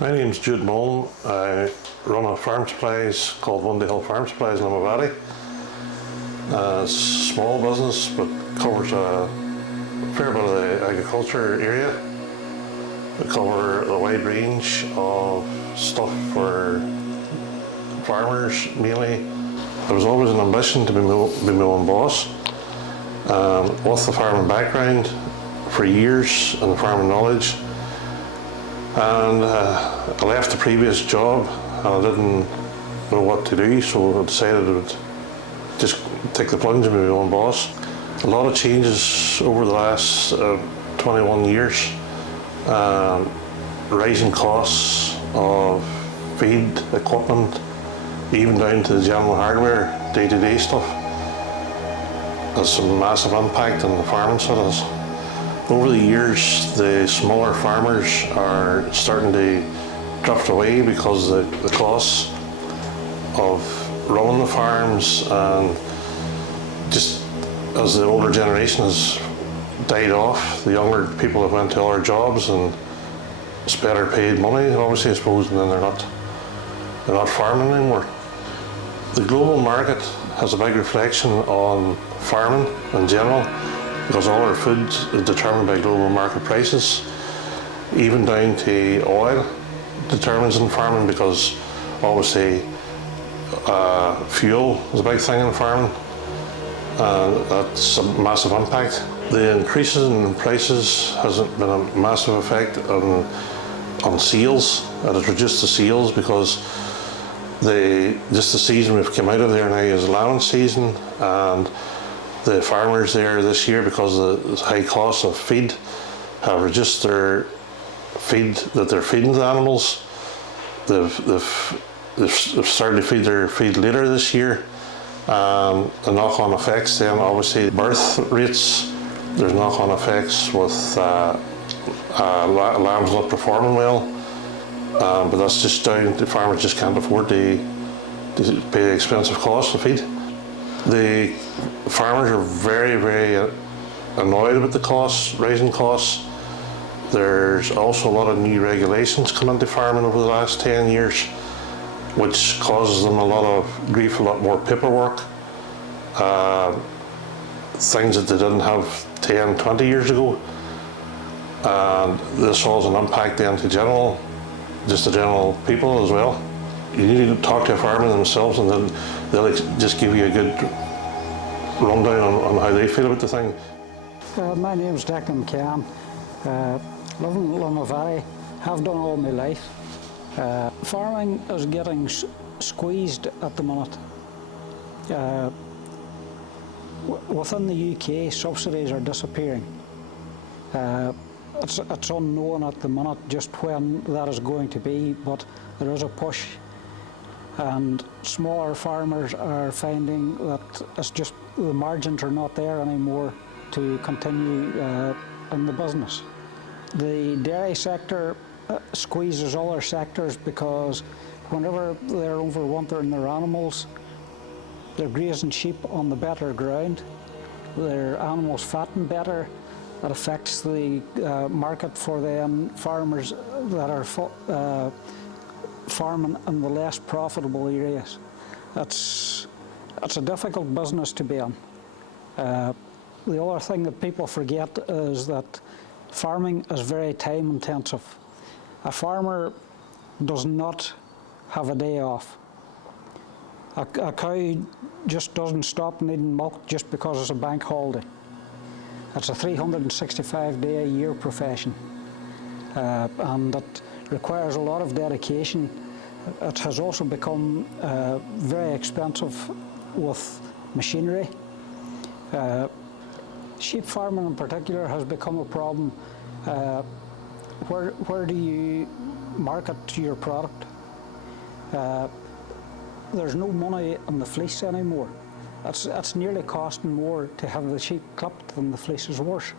My name's Jude Mullan. I run a farm supplies called One Hill Farm Supplies in Limavady. It's a small business but covers a fair bit of the agriculture area. We cover a wide range of stuff for farmers mainly. There was always an ambition to be my own boss. With the farming background for years and the farming knowledge, and I left the previous job and I didn't know what to do, so I decided I would just take the plunge and be my own boss. A lot of changes over the last 21 years. Rising costs of feed, equipment, even down to the general hardware, day-to-day stuff. Has some massive impact on the farming citizens. Over the years, the smaller farmers are starting to drift away because of the costs of running the farms, and just as the older generation has died off, the younger people have went to other jobs and it's better paid money, obviously, I suppose, and then they're not farming anymore. The global market has a big reflection on farming in general, because all our food is determined by global market prices, even down to oil determines in farming, because obviously fuel is a big thing in farming, and that's a massive impact. The increases in prices has been a massive effect on sales. It has reduced the sales because just the season we've come out of there now is allowance season, and the farmers there this year, because of the high cost of feed, have reduced their feed that they're feeding the animals. They've started to feed their feed later this year. The knock-on effects then, obviously, birth rates. There's knock-on effects with lambs not performing well, but that's just down to farmers just can't afford to pay the expensive cost of feed. The farmers are very, very annoyed about the costs, rising costs. There's also a lot of new regulations come into farming over the last 10 years, which causes them a lot of grief, a lot more paperwork, things that they didn't have 10, 20 years ago. And this has an impact then to the general people as well. You need to talk to a farmer themselves, and then they'll just give you a good rundown on how they feel about the thing. My name's Declan McCann. Live in Limavady, have done all my life. Farming is getting squeezed at the minute. Within the UK, subsidies are disappearing. It's unknown at the minute just when that is going to be, but there is a push, and smaller farmers are finding that it's just the margins are not there anymore to continue in the business. The dairy sector squeezes other sectors because whenever they're overwintering their animals, they're grazing sheep on the better ground, their animals fatten better. That affects the market for them farmers that are farming in the less profitable areas. It's a difficult business to be in. The other thing that people forget is that farming is very time intensive. A farmer does not have a day off. A cow just doesn't stop needing milk just because it's a bank holiday. It's a 365-day-a-year profession, and that requires a lot of dedication. It has also become very expensive with machinery. Sheep farming in particular has become a problem. Where do you market your product? There's no money in the fleece anymore. It's nearly costing more to have the sheep clipped than the fleece is worth.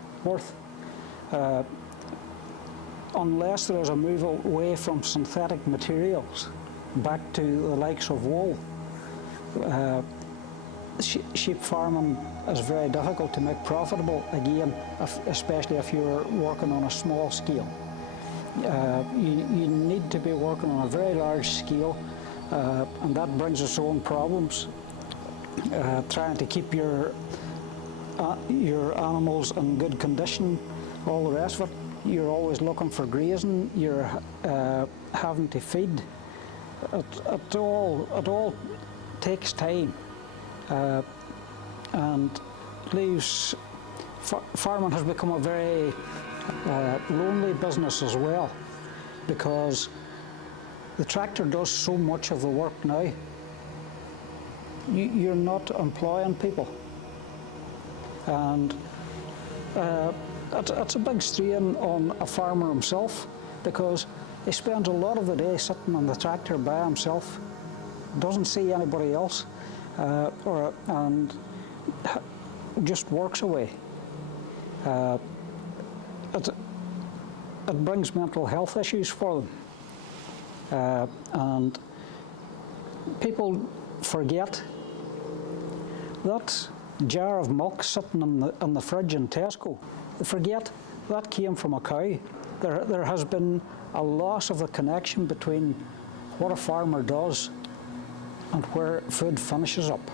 Unless there is a move away from synthetic materials back to the likes of wool, sheep farming is very difficult to make profitable, again, especially if you're working on a small scale. You need to be working on a very large scale, and that brings its own problems. Trying to keep your animals in good condition, all the rest of it. You're always looking for grazing. You're having to feed. It all takes time, and leaves. Farming has become a very lonely business as well, because the tractor does so much of the work now. You're not employing people, and it's a big strain on a farmer himself, because he spends a lot of the day sitting on the tractor by himself, doesn't see anybody else, and just works away. It brings mental health issues for them, and people forget that jar of milk sitting in the fridge in Tesco. They forget that came from a cow. There has been a loss of the connection between what a farmer does and where food finishes up.